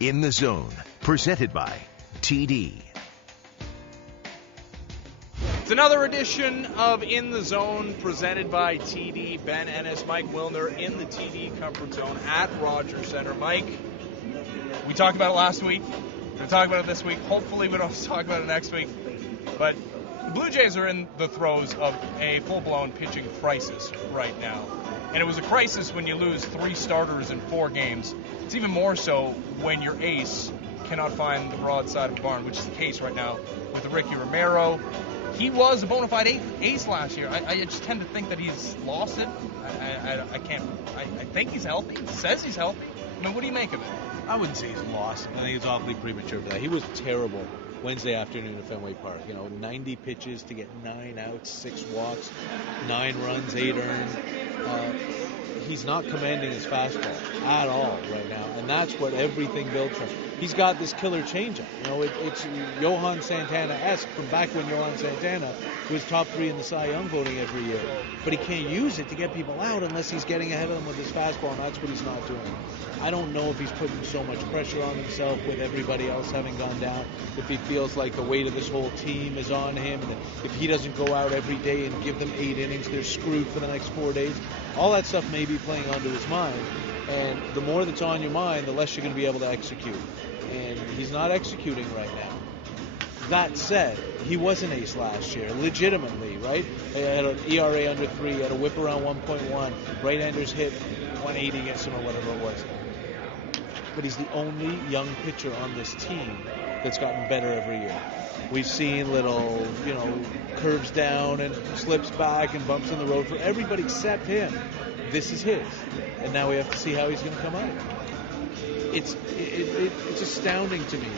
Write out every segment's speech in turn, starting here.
In the Zone, presented by TD. It's another edition of In the Zone presented by TD. Ben Ennis, Mike Wilner in the TD Comfort Zone at Rogers Center. Mike, we talked about it last week. We're going to talk about it this week. Hopefully we don't have to talk about it next week. But the Blue Jays are in the throes of a full-blown pitching crisis right now. And it was a crisis when you lose 3 starters in 4 games. It's even more so when your ace cannot find the broad side of the barn, which is the case right now with Ricky Romero. He was a bona fide ace last year. I just tend to think that he's lost it. I think he's healthy. He says he's healthy. I mean, what do you make of it? I wouldn't say he's lost it. I think it's awfully premature for that. He was terrible Wednesday afternoon at Fenway Park. 90 pitches to get 9 outs, 6 walks, 9 runs, 8 earned. He's not commanding his fastball at all right now, and that's what everything builds from. He's got this killer changeup. It's Johan Santana-esque from back when Johan Santana was top 3 in the Cy Young voting every year. But he can't use it to get people out unless he's getting ahead of them with his fastball, and that's what he's not doing. I don't know if he's putting so much pressure on himself with everybody else having gone down, if he feels like the weight of this whole team is on him, and if he doesn't go out every day and give them 8 innings, they're screwed for the next 4 days. All that stuff may be playing onto his mind, and the more that's on your mind, the less you're going to be able to execute. And he's not executing right now. That said, he was an ace last year, legitimately, right? He had an ERA under 3, had a whip around 1.1, right-handers hit 180 against him or whatever it was. But he's the only young pitcher on this team that's gotten better every year. We've seen little, curves down and slips back and bumps in the road for everybody except him. This is his. And now we have to see how he's going to come out. It's astounding to me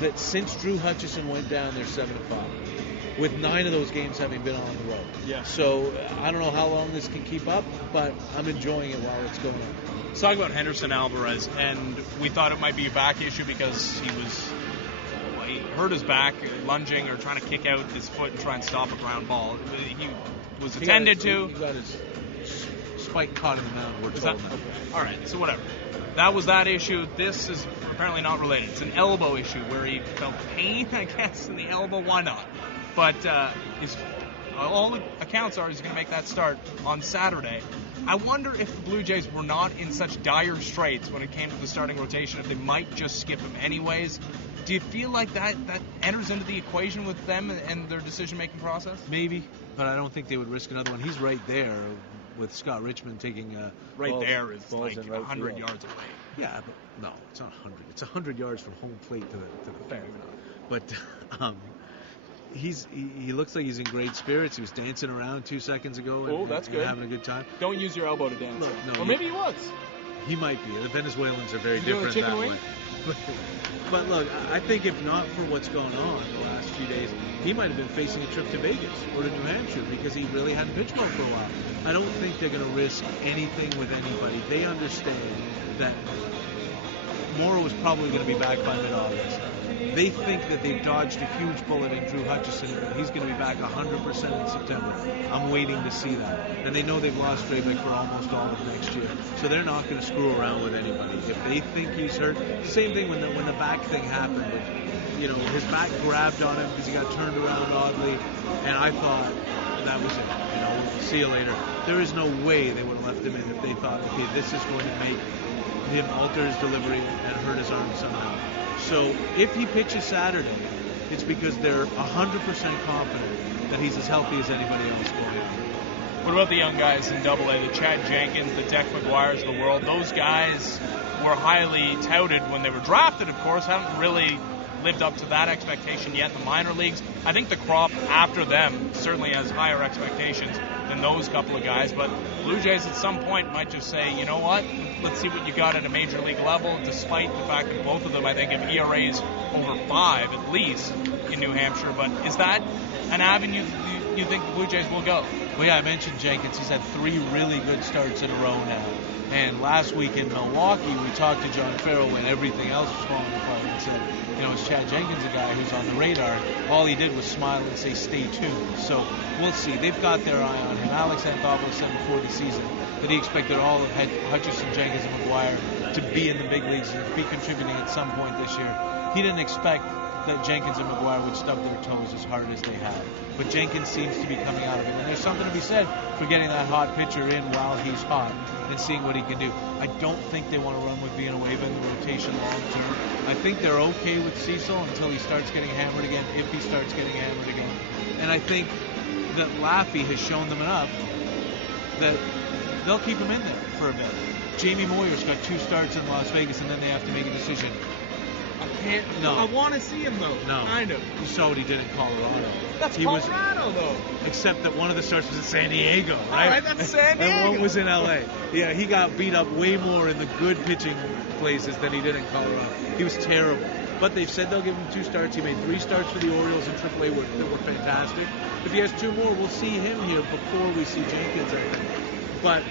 that since Drew Hutchison went down there 7-5, with 9 of those games having been on the road. Yeah. So I don't know how long this can keep up, but I'm enjoying it while it's going on. Let's talk about Henderson Alvarez, and we thought it might be a back issue because he hurt his back lunging or trying to kick out his foot and try and stop a ground ball. He was attended to. He got his spike caught in the mound. Okay. All right, so whatever. That was that issue. This is apparently not related. It's an elbow issue where he felt pain, I guess, in the elbow. Why not? But all accounts are he's going to make that start on Saturday. I wonder if the Blue Jays were not in such dire straits when it came to the starting rotation, if they might just skip him anyways. Do you feel like that enters into the equation with them and their decision-making process? Maybe, but I don't think they would risk another one. He's right there with Scott Richmond taking there is like 100 yards away. Yeah, but no, it's not 100. It's 100 yards from home plate to the fair. But he looks like he's in great spirits. He was dancing around 2 seconds ago and having a good time. Don't use your elbow to dance. No, or maybe he was. He might be. The Venezuelans are very different that way. But look, I think if not for what's going on the last few days, he might have been facing a trip to Vegas or to New Hampshire because he really hadn't pitched well for a while. I don't think they're going to risk anything with anybody. They understand that Morrow is probably going to be back by mid-August. They think that they've dodged a huge bullet in Drew Hutchison, and he's going to be back 100% in September. I'm waiting to see that. And they know they've lost Drabek for almost all of next year, so they're not going to screw around with anybody. If they think he's hurt, same thing when the back thing happened. His back grabbed on him because he got turned around oddly, and I thought that was it. See you later. There is no way they would have left him in if they thought, okay, this is going to make him alter his delivery and hurt his arm somehow. So if he pitches Saturday, it's because they're 100% confident that he's as healthy as anybody else going on. What about the young guys in AA, the Chad Jenkins, the Deck McGuires of the world? Those guys were highly touted when they were drafted, of course, haven't really lived up to that expectation yet in the minor leagues. I think the crop after them certainly has higher expectations than those couple of guys, but Blue Jays at some point might just say, you know what, let's see what you got at a major league level, despite the fact that both of them, I think, have ERAs over 5 at least in New Hampshire. But is that an avenue you think the Blue Jays will go? Well, yeah, I mentioned Jenkins. He's had 3 really good starts in a row now. And last week in Milwaukee, we talked to John Farrell when everything else was falling apart and said, is Chad Jenkins a guy who's on the radar? All he did was smile and say, stay tuned. So we'll see. They've got their eye on him. Alex Anthopoulos said before the season that he expected all of Hutchison, Jenkins, and McGuire to be in the big leagues and be contributing at some point this year. He didn't expect that Jenkins and McGuire would stub their toes as hard as they have. But Jenkins seems to be coming out of it. And there's something to be said for getting that hot pitcher in while he's hot and seeing what he can do. I don't think they want to run with Villanueva in the rotation long term. I think they're okay with Cecil until he starts getting hammered again, if he starts getting hammered again. And I think that Laffey has shown them enough that they'll keep him in there for a bit. Jamie Moyer's got 2 starts in Las Vegas, and then they have to make a decision. I want to see him, though. No. Kind of. You saw what he did in Colorado. That's Colorado, though. Except that one of the starts was in San Diego, right? All right, that's San Diego. And one was in L.A. Yeah, he got beat up way more in the good pitching places than he did in Colorado. He was terrible. But they've said they'll give him 2 starts. He made 3 starts for the Orioles in AAA that were fantastic. If he has 2 more, we'll see him here before we see Jenkins, I think. But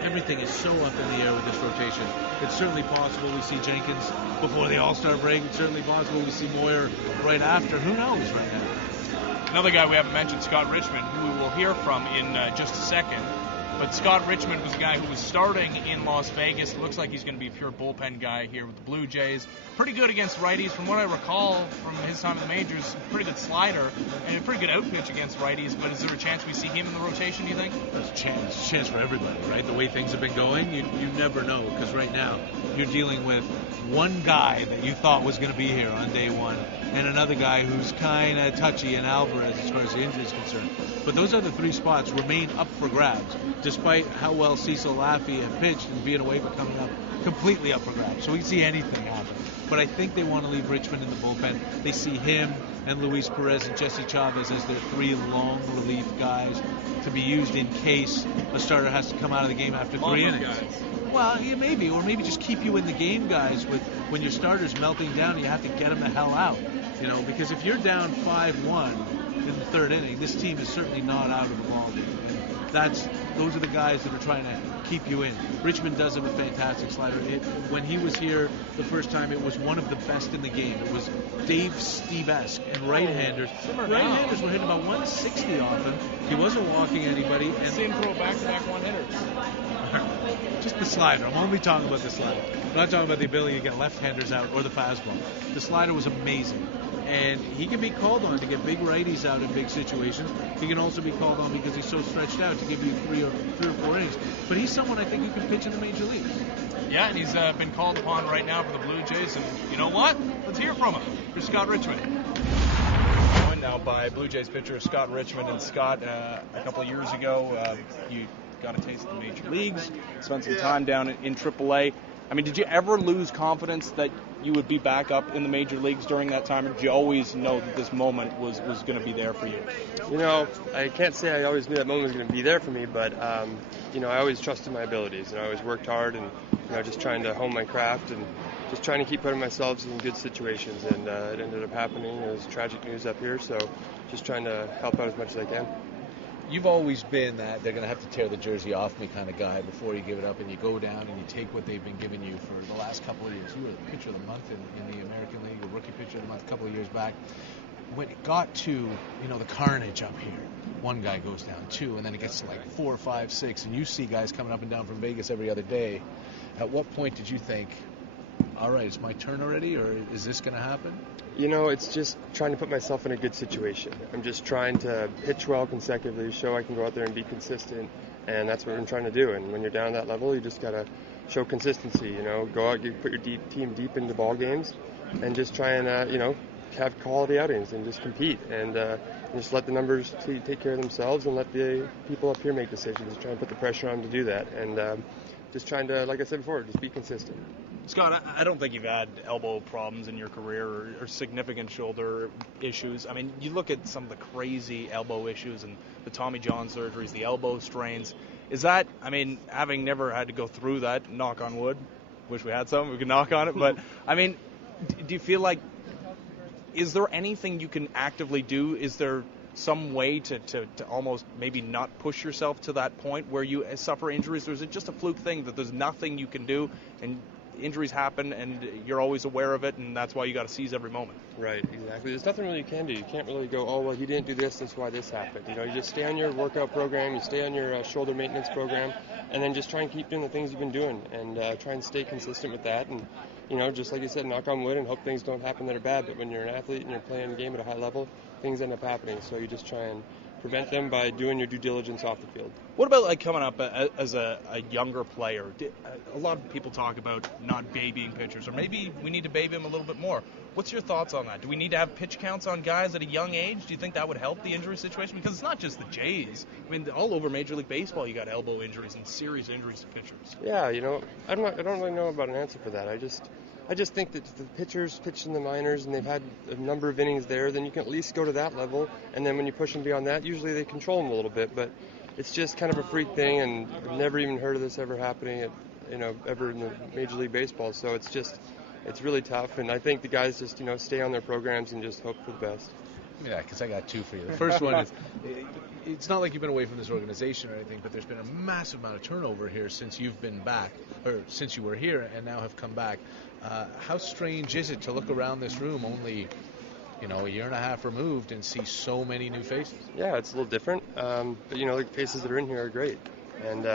everything is so up in the air with this rotation. It's certainly possible we see Jenkins before the All-Star break. It's certainly possible we see Moyer right after. Who knows right now? Another guy we haven't mentioned, Scott Richmond, who we will hear from in just a second. But Scott Richmond was a guy who was starting in Las Vegas. It looks like he's going to be a pure bullpen guy here with the Blue Jays. Pretty good against righties. From what I recall from his time in the majors, pretty good slider and a pretty good outpitch against righties. But is there a chance we see him in the rotation, do you think? There's a chance for everybody, right? The way things have been going, you never know. Because right now, you're dealing with one guy that you thought was going to be here on day one and another guy who's kind of touchy in Alvarez as far as the injury is concerned. But those other 3 spots remain up for grabs, despite how well Cecil Laffey have pitched and Villanueva coming up, completely up for grabs. So we can see anything happen. But I think they want to leave Richmond in the bullpen. They see him and Luis Perez and Jesse Chavez as their 3 long relief guys to be used in case a starter has to come out of the game after 3 innings. Guys. Well, yeah, maybe. Or maybe just keep you in the game, guys, with when your starter's melting down and you have to get them the hell out. Because if you're down 5-1 in the 3rd inning, this team is certainly not out of the ball game. Those are the guys that are trying to keep you in. Richmond does have a fantastic slider. When he was here the first time, it was one of the best in the game. It was Dave Steve-esque, and right-handers. Right-handers were hitting about 160 off him. He wasn't walking anybody. And see him throw back-to-back one-hitters. Just the slider. I'm only talking about the slider. I'm not talking about the ability to get left-handers out or the fastball. The slider was amazing. And he can be called on to get big righties out in big situations. He can also be called on because he's so stretched out to give you 3 or 4 innings. But he's someone I think who can pitch in the major leagues. Yeah, and he's been called upon right now for the Blue Jays. And you know what? Let's hear from him. Here's Scott Richmond. Joined now by Blue Jays pitcher Scott Richmond. And Scott, a couple of years ago, you got a taste of the major leagues, spent some time down in AAA. I mean, did you ever lose confidence that you would be back up in the major leagues during that time, or did you always know that this moment was going to be there for you? I can't say I always knew that moment was going to be there for me, but, I always trusted my abilities, and I always worked hard and, just trying to hone my craft and just trying to keep putting myself in good situations, and it ended up happening. It was tragic news up here, so just trying to help out as much as I can. You've always been that they're going to have to tear the jersey off me kind of guy before you give it up, and you go down and you take what they've been giving you for the last couple of years. You were the pitcher of the month in the American League, a rookie pitcher of the month a couple of years back. When it got to, the carnage up here, one guy goes down, 2, and then it gets to like 4, 5, 6, and you see guys coming up and down from Vegas every other day. At what point did you think, all right, it's my turn already, or is this going to happen? It's just trying to put myself in a good situation. I'm just trying to pitch well consecutively, show I can go out there and be consistent, and that's what I'm trying to do. And when you're down that level, you just got to show consistency, go out, put your team deep into ball games, and just try and, have quality outings and just compete. And just let the numbers take care of themselves and let the people up here make decisions, try and put the pressure on to do that. And just trying to, like I said before, just be consistent. Scott, I don't think you've had elbow problems in your career or significant shoulder issues. I mean, you look at some of the crazy elbow issues and the Tommy John surgeries, the elbow strains. Is that, having never had to go through that, knock on wood, wish we had some, we could knock on it, but, do you feel like, is there anything you can actively do? Is there some way to almost maybe not push yourself to that point where you suffer injuries, or is it just a fluke thing that there's nothing you can do and injuries happen and you're always aware of it, and that's why you got to seize every moment? Right, exactly. There's nothing really you can do. You can't really go, oh, well, you didn't do this, that's why this happened. You just stay on your workout program, you stay on your shoulder maintenance program, and then just try and keep doing the things you've been doing, and try and stay consistent with that. And just like you said, knock on wood and hope things don't happen that are bad. But when you're an athlete and you're playing a game at a high level, things end up happening. So you just try and prevent them by doing your due diligence off the field. What about like coming up as a younger player? A lot of people talk about not babying pitchers, or maybe we need to baby them a little bit more. What's your thoughts on that? Do we need to have pitch counts on guys at a young age? Do you think that would help the injury situation? Because it's not just the Jays. I mean, all over Major League Baseball, you got elbow injuries and serious injuries to pitchers. Yeah, I don't really know about an answer for that. I just think that if the pitchers pitched in the minors and they've had a number of innings there, then you can at least go to that level. And then when you push them beyond that, usually they control them a little bit. But it's just kind of a freak thing, and I've never even heard of this ever happening ever in the Major League Baseball. So it's really tough. And I think the guys just, stay on their programs and just hope for the best. Yeah, because I got two for you. The first one is, it's not like you've been away from this organization or anything, but there's been a massive amount of turnover here since you've been back, or since you were here and now have come back. How strange is it to look around this room only, a year and a half removed and see so many new faces? Yeah, it's a little different, but the faces that are in here are great. And,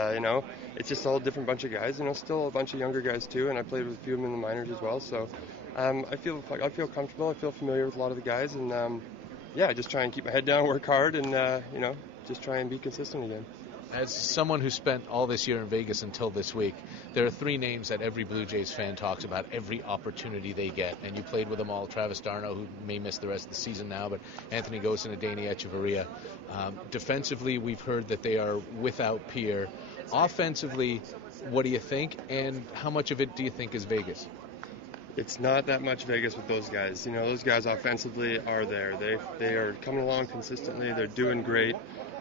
it's just all a different bunch of guys, still a bunch of younger guys too, and I played with a few of them in the minors as well. So I feel comfortable, I feel familiar with a lot of the guys, and I just try and keep my head down, work hard, and, just try and be consistent again. As someone who spent all this year in Vegas until this week, there are three names that every Blue Jays fan talks about every opportunity they get, and you played with them all. Travis d'Arnaud, who may miss the rest of the season now, but Anthony Gosson and Adeiny Echeverria. Defensively, we've heard that they are without peer. Offensively, what do you think, and how much of it do you think is Vegas? It's not that much Vegas with those guys. Those guys offensively are there. They are coming along consistently. They're doing great.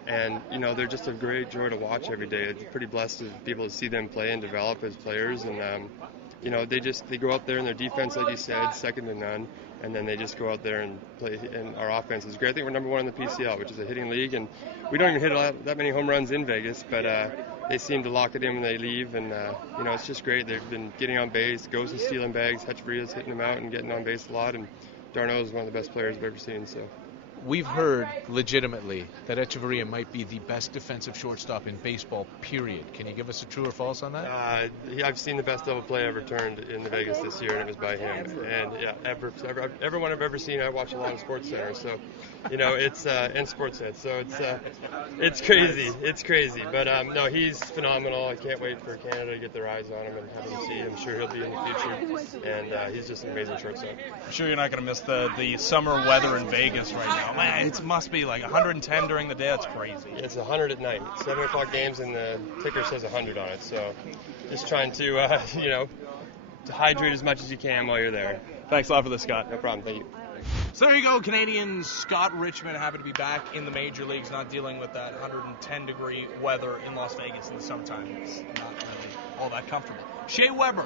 And, they're just a great joy to watch every day. It's pretty blessed to be able to see them play and develop as players. And, they go out there and their defense, like you said, second to none. And then they just go out there and play. And our offense is great. I think we're number one in the PCL, which is a hitting league. And we don't even hit that many home runs in Vegas, but they seem to lock it in when they leave. And, it's just great. They've been getting on base, goes and stealing bags. Echeverria's hitting them out and getting on base a lot. And d'Arnaud is one of the best players I've ever seen. So. We've heard legitimately that Echeverria might be the best defensive shortstop in baseball, period. Can you give us a true or false on that? I've seen the best double play ever turned in the Vegas this year, and it was by him. And everyone I've ever seen, I watch a lot of Sports Center, so it's and Sportsnet, so it's crazy. It's crazy, but no, he's phenomenal. I can't wait for Canada to get their eyes on him and have him see. I'm sure he'll be in the future, and he's just an amazing shortstop. I'm sure you're not going to miss the summer weather in Vegas right now. Man, it must be like 110 during the day. That's crazy. It's 100 at night. 7 o'clock games, and the ticker says 100 on it. So just trying to, to hydrate as much as you can while you're there. Thanks a lot for this, Scott. No problem. Thank you. So there you go. Canadian Scott Richmond happy to be back in the major leagues, not dealing with that 110-degree weather in Las Vegas in the summertime. It's not really all that comfortable. Shea Weber.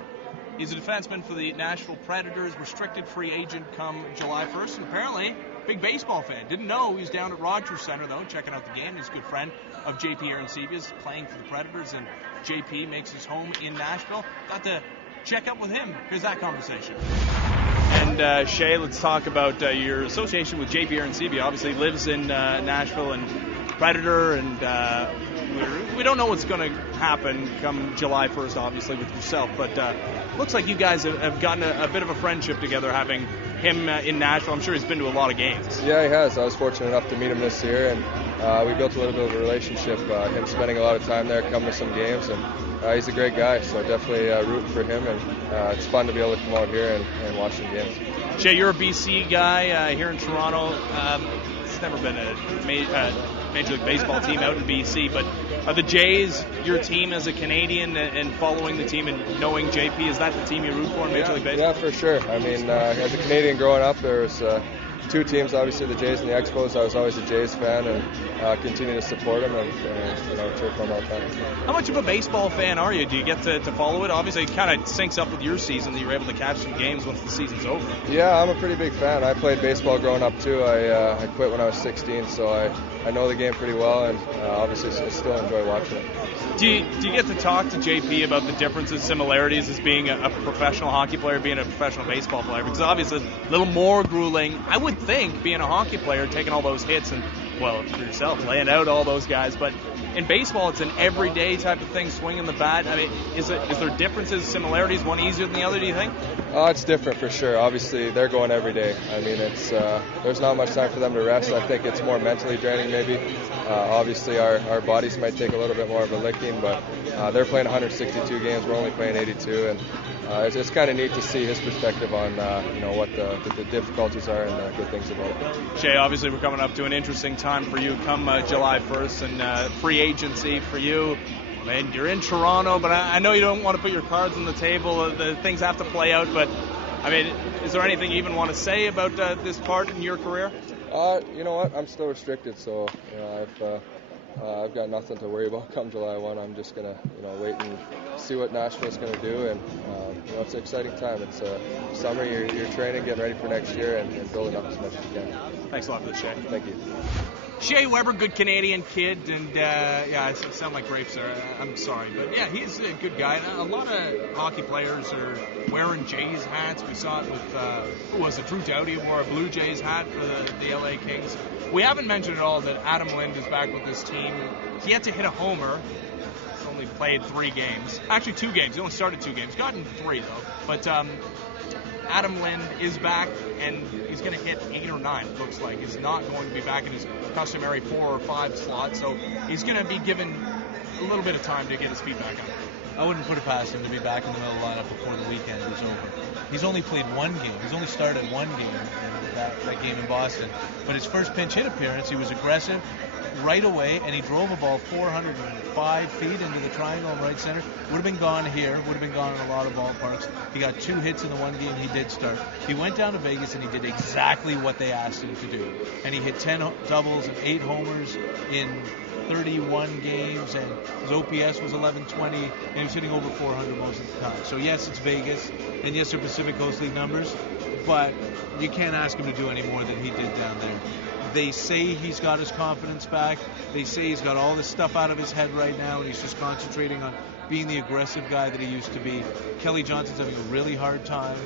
He's a defenseman for the Nashville Predators, restricted free agent come July 1st, and apparently big baseball fan. Didn't know he was down at Rogers Center, though, checking out the game. He's a good friend of JP Aroncevia's, playing for the Predators, and JP makes his home in Nashville. Got to check up with him. Here's that conversation. And Shea, let's talk about your association with JP Aroncevia. Obviously lives in Nashville and Predator, and we don't know what's going to happen come July 1st, obviously, with yourself, but looks like you guys have gotten a bit of a friendship together, having him in Nashville. I'm sure he's been to a lot of games. Yeah, he has. I was fortunate enough to meet him this year, and we built a little bit of a relationship, him spending a lot of time there, coming to some games, and he's a great guy, so definitely rooting for him, and it's fun to be able to come out here and watch some games. Shea, you're a BC guy here in Toronto. It's never been a Major League Baseball team out in BC, but are the Jays your team as a Canadian, and following the team and knowing JP, is that the team you root for in Major League Baseball? Yeah, for sure. I mean, as a Canadian growing up, there was two teams, obviously the Jays and the Expos. I was always a Jays fan, and continue to support them and cheer for them all the time. How much of a baseball fan are you? Do you get to follow it? Obviously, it kind of syncs up with your season that you're able to catch some games once the season's over. Yeah, I'm a pretty big fan. I played baseball growing up too. I quit when I was 16, so I know the game pretty well, and obviously still enjoy watching it. Do you get to talk to JP about the differences, similarities as being a professional hockey player, being a professional baseball player? Because obviously it's a little more grueling, I would think, being a hockey player, taking all those hits and, well, for yourself, laying out all those guys. But in baseball, it's an everyday type of thing, swinging the bat. I mean, is there differences, similarities, one easier than the other, do you think? It's different for sure. Obviously, they're going every day. I mean, it's there's not much time for them to rest. I think it's more mentally draining maybe. Obviously, our bodies might take a little bit more of a licking, but they're playing 162 games. We're only playing 82, and it's kind of neat to see his perspective on what the difficulties are and the good things about it. Shea, obviously we're coming up to an interesting time for you come July 1st and free agency for you. Man, you're in Toronto, but I know you don't want to put your cards on the table. The things have to play out, but I mean, is there anything you even want to say about this part in your career? You know what? I'm still restricted, so I've got nothing to worry about come July 1. I'm just gonna wait and see what Nashville's gonna do, and it's an exciting time. It's summer. You're training, getting ready for next year, and building up as much as you can. Thanks a lot for this, Shea. Thank you. Shea Weber, good Canadian kid, and I sound like grapes there. I'm sorry, but yeah, he's a good guy. A lot of hockey players are wearing Jays hats. We saw it with who was it? Drew Doughty wore a Blue Jays hat for the LA Kings. We haven't mentioned at all that Adam Lind is back with this team. He had to hit a homer. He's only played 3 games. Actually, 2 games. He only started 2 games. Gotten 3 though. But Adam Lind is back, and he's going to hit 8 or 9, it looks like. He's not going to be back in his customary 4 or 5 slot, so he's going to be given a little bit of time to get his feet back on. I wouldn't put it past him to be back in the middle of the lineup before the weekend was over. He's only played 1 game. He's only started 1 game, in that game in Boston. But his first pinch hit appearance, he was aggressive right away, and he drove a ball 405 feet into the triangle in right center. Would have been gone here, would have been gone in a lot of ballparks. He got 2 hits in the 1 game he did start. He went down to Vegas and he did exactly what they asked him to do. And he hit 10 doubles and 8 homers in 31 games, and his OPS was 1120, and he was hitting over 400 most of the time. So yes, it's Vegas, and yes, they're Pacific Coast League numbers, but you can't ask him to do any more than he did down there. They say he's got his confidence back. They say he's got all this stuff out of his head right now, and he's just concentrating on being the aggressive guy that he used to be. Kelly Johnson's having a really hard time.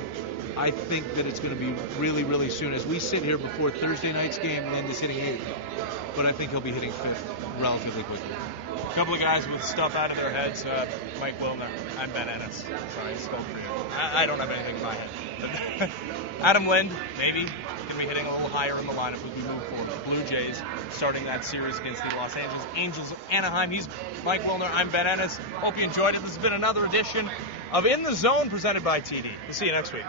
I think that it's going to be really, really soon. As we sit here before Thursday night's game, Lind is hitting 8th. But I think he'll be hitting 5th relatively quickly. A couple of guys with stuff out of their heads. Mike Wilner, I'm Ben Ennis. Sorry, I spoke for you. I don't have anything in my head. Adam Lind, maybe, can be hitting a little higher in the lineup as we move forward. The Blue Jays starting that series against the Los Angeles Angels of Anaheim. He's Mike Wilner. I'm Ben Ennis. Hope you enjoyed it. This has been another edition of In the Zone presented by TD. We'll see you next week.